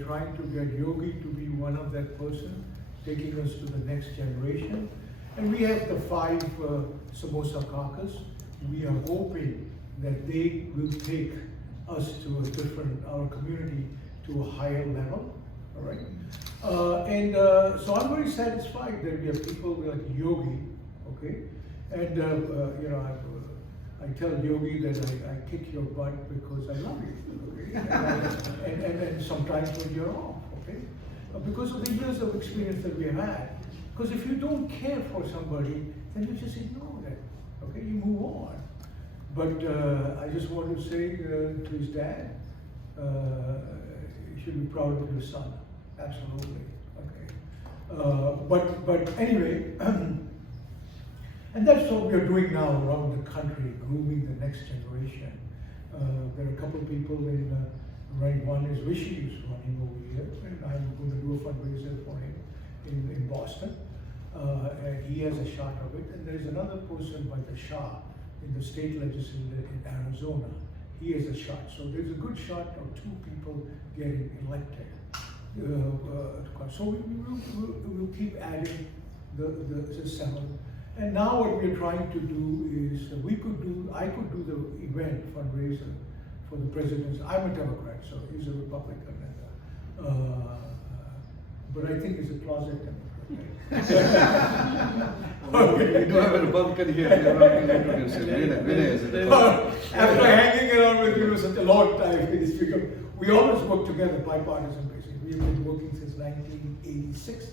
Trying to get Yogi to be one of that person, taking us to the next generation. And we have the 5 Samosa caucus. We are hoping that they will take us to a different, our community to a higher level, all right? So I'm very satisfied that we have people like Yogi, okay? And you know, I tell Yogi that I kick your butt because I love you, okay? And sometimes when you're off, okay? Because of the years of experience that we have had. Because if you don't care for somebody, then you just ignore them, okay? You move on. But I just want to say to his dad, you should be proud of your son, absolutely, okay? But anyway, and that's what we are doing now around the country, grooming the next generation. There are a couple of people in, right, one is Rishi is running over here, and I'm going to do a fundraiser for him in Boston. And he has a shot of it, and there's another person by the Shah in the state legislature in Arizona. He has a shot. So there's a good shot of 2 people getting elected. So we'll keep adding the 7. And now what we're trying to do is I could do the event fundraiser for the president. I'm a Democrat, so he's a Republican. But I think he's a closet Democrat. Okay. We do have a Republican here. You're not going to introduce him. Vinay is it? After hanging around with you for such a long time, it's become, we always work together, bipartisan basically. We've been working since 1986,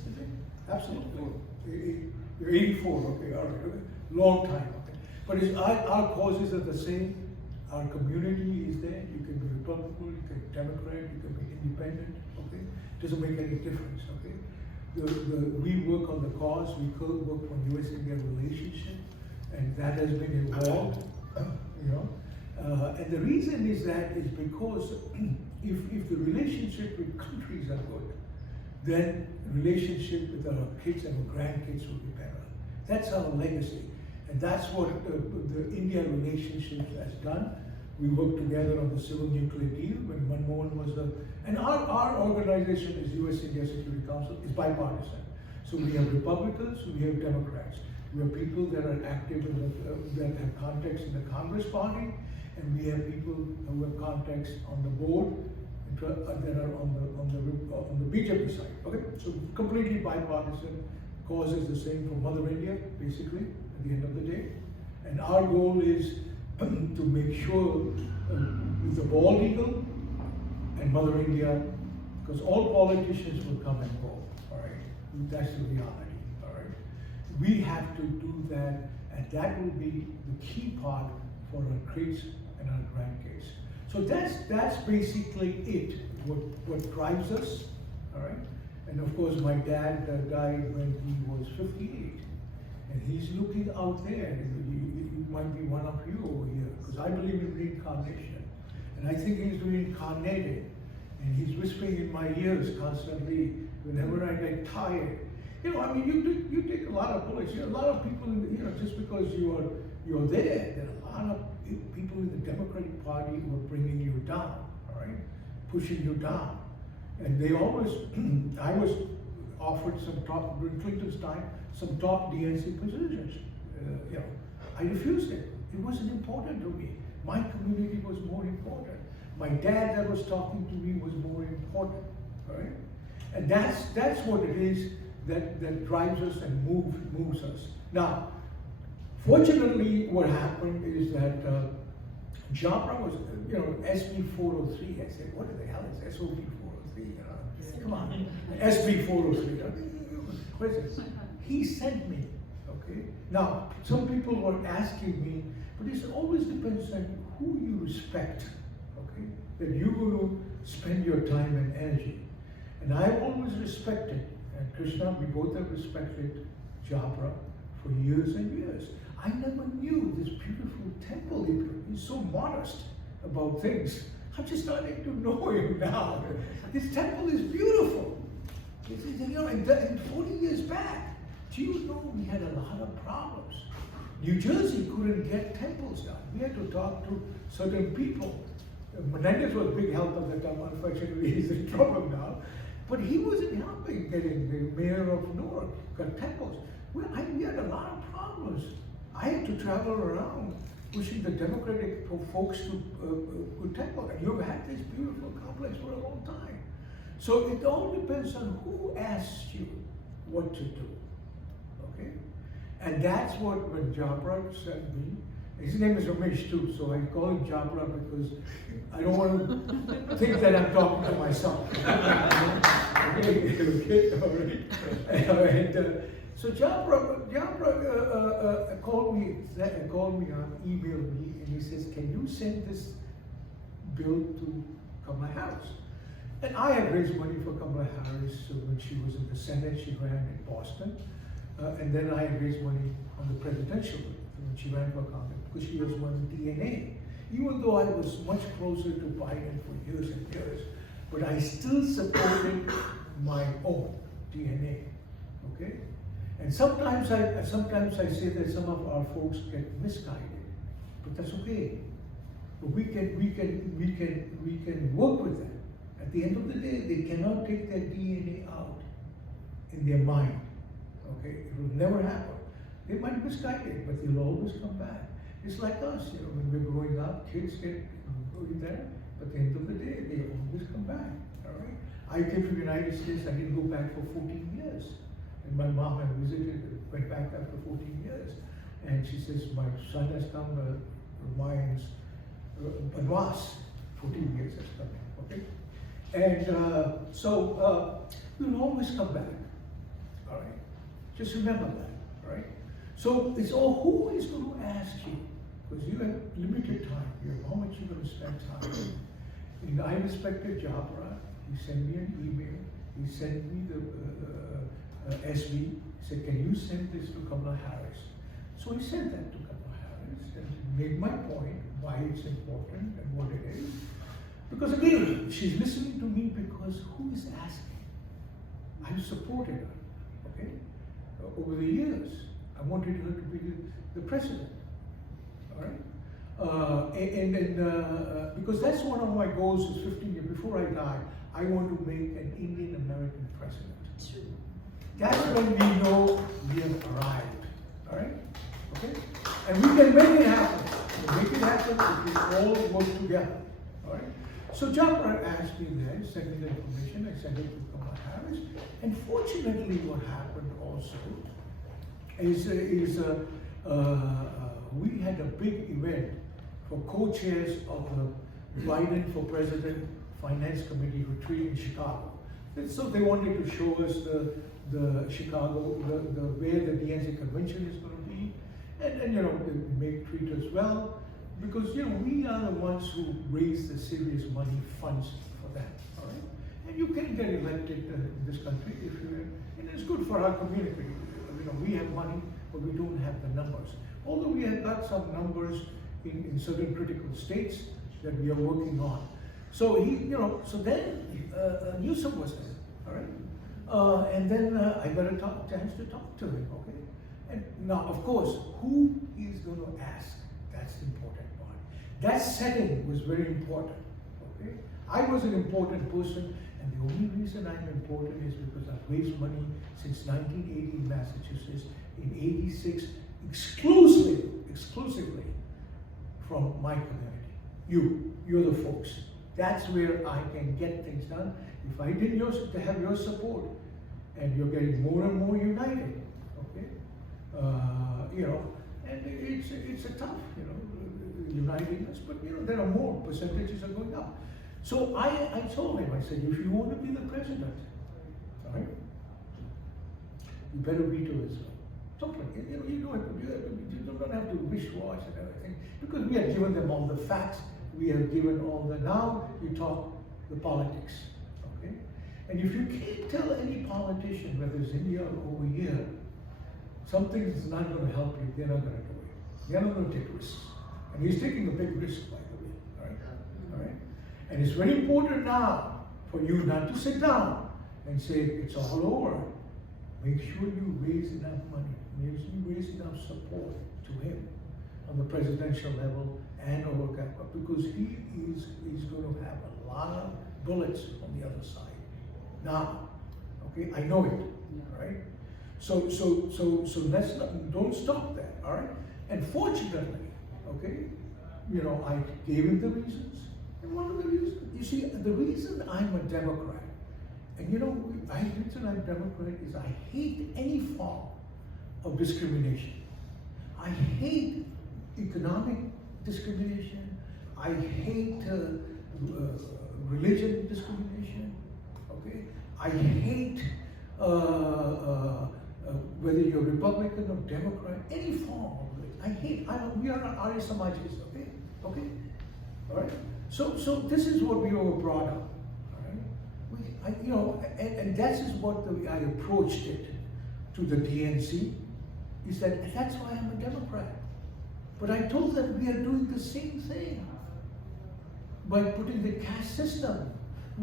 absolutely. You're 84, okay, all right, long time, okay. But our causes are the same. Our community is there. You can be Republican, you can be Democrat, you can be independent, okay. Doesn't make any difference, okay. We work on the cause. We could work on U.S.-India relationship, and that has been involved, you know. And the reason is that is because if the relationship with countries are good, then relationship with our kids and our grandkids will be better. That's our legacy, and that's what the India relationship has done. We worked together on the civil nuclear deal when Manmohan was the, and our organization is U.S.-India Security Council, is bipartisan. So we have Republicans, we have Democrats. We have people that are active in that have contacts in the Congress party, and we have people who have contacts on the board that are on the BJP side. Okay, so completely bipartisan. Cause is the same for Mother India, basically, at the end of the day. And our goal is to make sure with the bald eagle and Mother India, because all politicians will come and go, all right? That's the reality, all right? We have to do that, and that will be the key part for our kids and our grandkids. So that's basically it, what drives us, all right? And of course, my dad died when he was 58. And he's looking out there. It might be one of you over here, because I believe in reincarnation. And I think he's reincarnated. And he's whispering in my ears constantly whenever I get tired. You know, I mean, you take a lot of bullets. You know, a lot of people, you know, just because you're there are a lot of people in the Democratic Party who are bringing you down, all right? Pushing you down. And they always, I was offered some top, during Clinton's time, some top DNC positions. You know, I refused it. It wasn't important to me. My community was more important. My dad that was talking to me was more important, right? And that's what it is that drives us and moves us. Now, fortunately, what happened is that Jabra was, you know, SB 403. I said, what the hell is SOB 403? Come on, SB 403. What is it? He sent me. Okay. Now, some people were asking me, but it always depends on who you respect. Okay, that you're going to spend your time and energy. And I've always respected, and Krishna, we both have respected Jabra for years and years. I never knew this beautiful temple he built. He's so modest about things. I'm just starting to know him now. This temple is beautiful. This is, you know, and 40 years back, do you know we had a lot of problems? New Jersey couldn't get temples done. We had to talk to certain people. Menendez was a big help at the time. Unfortunately, he's in trouble now. But he wasn't helping getting the mayor of Newark, Campos. We had a lot of problems. I had to travel around pushing the Democratic folks to Temple. And you've had this beautiful complex for a long time. So it all depends on who asked you what to do. Okay? And that's what when Jabra said me, his name is Ramesh too, so I call him Jabra because I don't want to think that I'm talking to myself. Okay, all right. And, so Jabra called me on, emailed me, and he says, "Can you send this bill to Kamala Harris?" And I had raised money for Kamala Harris when she was in the Senate. She ran in Boston, and then I had raised money on the presidential when she ran for Congress because she was one DNA. Even though I was much closer to Biden for years and years, but I still supported my own DNA. Okay. And sometimes I say that some of our folks get misguided, but that's okay. But we can work with them. At the end of the day, they cannot take their DNA out in their mind. Okay, it will never happen. They might misguide it, but they'll always come back. It's like us, when we're growing up, kids get going there, but at the end of the day, they always come back. All right. I came to the United States. I didn't go back for 14 years. And my mom had visited, went back after 14 years. And she says, my son has come, Ryan's, Banwas, 14 years has come, okay? And so we'll always come back, all right? Just remember that, all right? So it's all who is going to ask you, because you have limited time. You have how much you're going to spend time. And I respected Jabra. He sent me an email. He sent me the SV. He said, "Can you send this to Kamala Harris?" So he sent that to Kamala Harris and made my point why it's important and what it is. Because again, she's listening to me because who is asking? I've supported her, okay? Over the years, I wanted her to be the president, all right? Because that's one of my goals is 15 years, before I die, I want to make an Indian American president. True. That's when we know we have arrived, all right? Okay? And we can make it happen. We'll make it happen if we all work together, all right? So Jabra asked me then, sent me the information, I sent it to Kamala Harris. And fortunately what happened also is we had a big event for co-chairs of the Biden for President Finance Committee retreat in Chicago. And so they wanted to show us the Chicago, where the DNC convention is going to be, and treat us well, because we are the ones who raise the serious money funds for that. All right, and you can get elected in this country if you, and it's good for our community. We have money, but we don't have the numbers. Although we have got some numbers in certain critical states that we are working on. So so then Newsom was there, all right? And then I got a chance to talk to him, okay? And now, of course, who is going to ask? That's the important part. That setting was very important, okay? I was an important person, and the only reason I'm important is because I've raised money since 1980 in Massachusetts, in 86, exclusively from my community. You're the folks. That's where I can get things done. If I didn't have your support, and you're getting more and more united, okay? And it's a tough, uniting us, but there are more, percentages are going up. So I told him, I said, if you want to be the president, all right, you better veto Israel. Something, you don't have to wish-wash and everything, because we have given them all the facts, we have given all the, now you talk the politics, okay? And if you can't tell any politician, whether it's India or over here, something is not going to help you, they're not going to do it. They're not going to take risks. And he's taking a big risk, by the way, all right? All right? And it's very important now for you not to sit down and say, it's all over. Make sure you raise enough money. Make sure you raise enough support to him. on the presidential level and over Capra, because he's going to have a lot of bullets on the other side. Now, okay, I know it, right? So let's not, don't stop that, all right? And fortunately, okay, you know, I gave him the reasons. And one of the reasons, you see, the reason I'm a Democrat, and you know, the reason I'm a Democrat is I hate any form of discrimination. I hate economic discrimination. I hate religion discrimination. Okay, I hate whether you're Republican or Democrat, any form of it. I hate. We are not Arya Samajis. Okay, okay, all right. So this is what we were brought up. All right, you know, and that is what I approached it to the DNC. Is that that's why I'm a Democrat. But I told them we are doing the same thing by putting the caste system.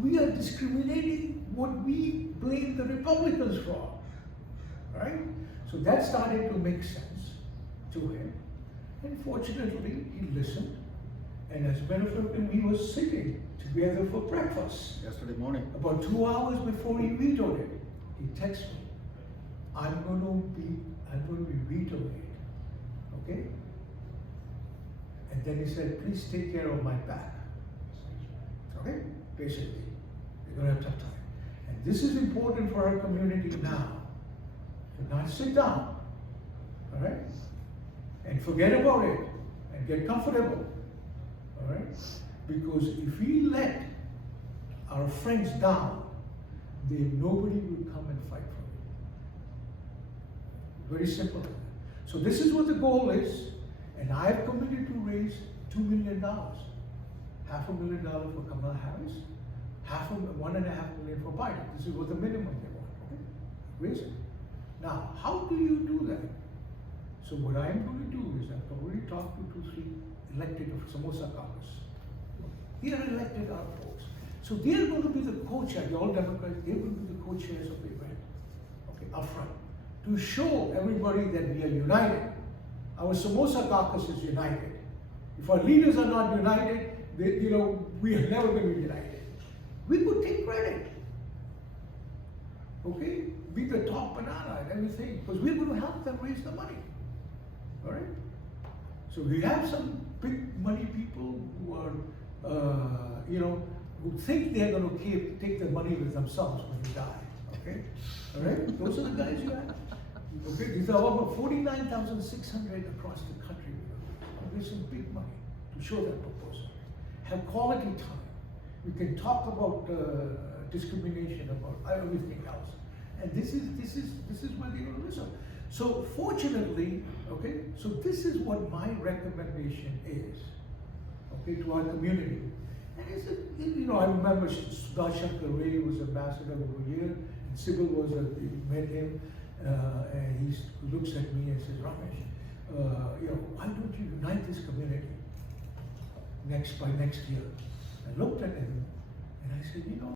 We are discriminating what we blame the Republicans for, right? So that started to make sense to him. And fortunately, he listened. And as a matter of fact, we were sitting together for breakfast. Yesterday morning. About 2 hours before he vetoed it, he texted me, I'm going to be vetoing it, okay? And then he said, please take care of my back. Okay? Basically, you're going to have tough time. And this is important for our community now. To not sit down, all right? And forget about it and get comfortable, all right? Because if we let our friends down, then nobody will come and fight for you. Very simple. So this is what the goal is, and I have committed to raise $2 million. $500,000 for Kamala Harris, $1.5 million for Biden. This is what the minimum they want. Okay? Raise it. Now, how do you do that? So what I'm going to do is I've already talked to 2, 3 elected of Samosa caucus. They are elected our folks. So they are going to be the co-chairs, all Democrats, they're going to be the co-chairs of the event, okay, up front, to show everybody that we are united. Our Samosa caucus is united. If our leaders are not united, they, you know, we are never going to be united. We could take credit, okay, be the top banana and everything, because we're going to help them raise the money, all right? So we have some big money people who are, you know, who think they're going to take the money with themselves when they die, okay? All right, those are the guys you have. Okay, these are over 49,600 across the country. There's some big money to show that proposal. Have quality time. We can talk about discrimination, about everything else. And this is where they're going to listen. So fortunately, okay, so this is what my recommendation is, okay, to our community. And it's you know, I remember Subhash Shankar Ray was ambassador over here, and Sybil was, met him, and he looks at me and says, Ramesh, you know, why don't you unite this community by next year? I looked at him and I said, you know,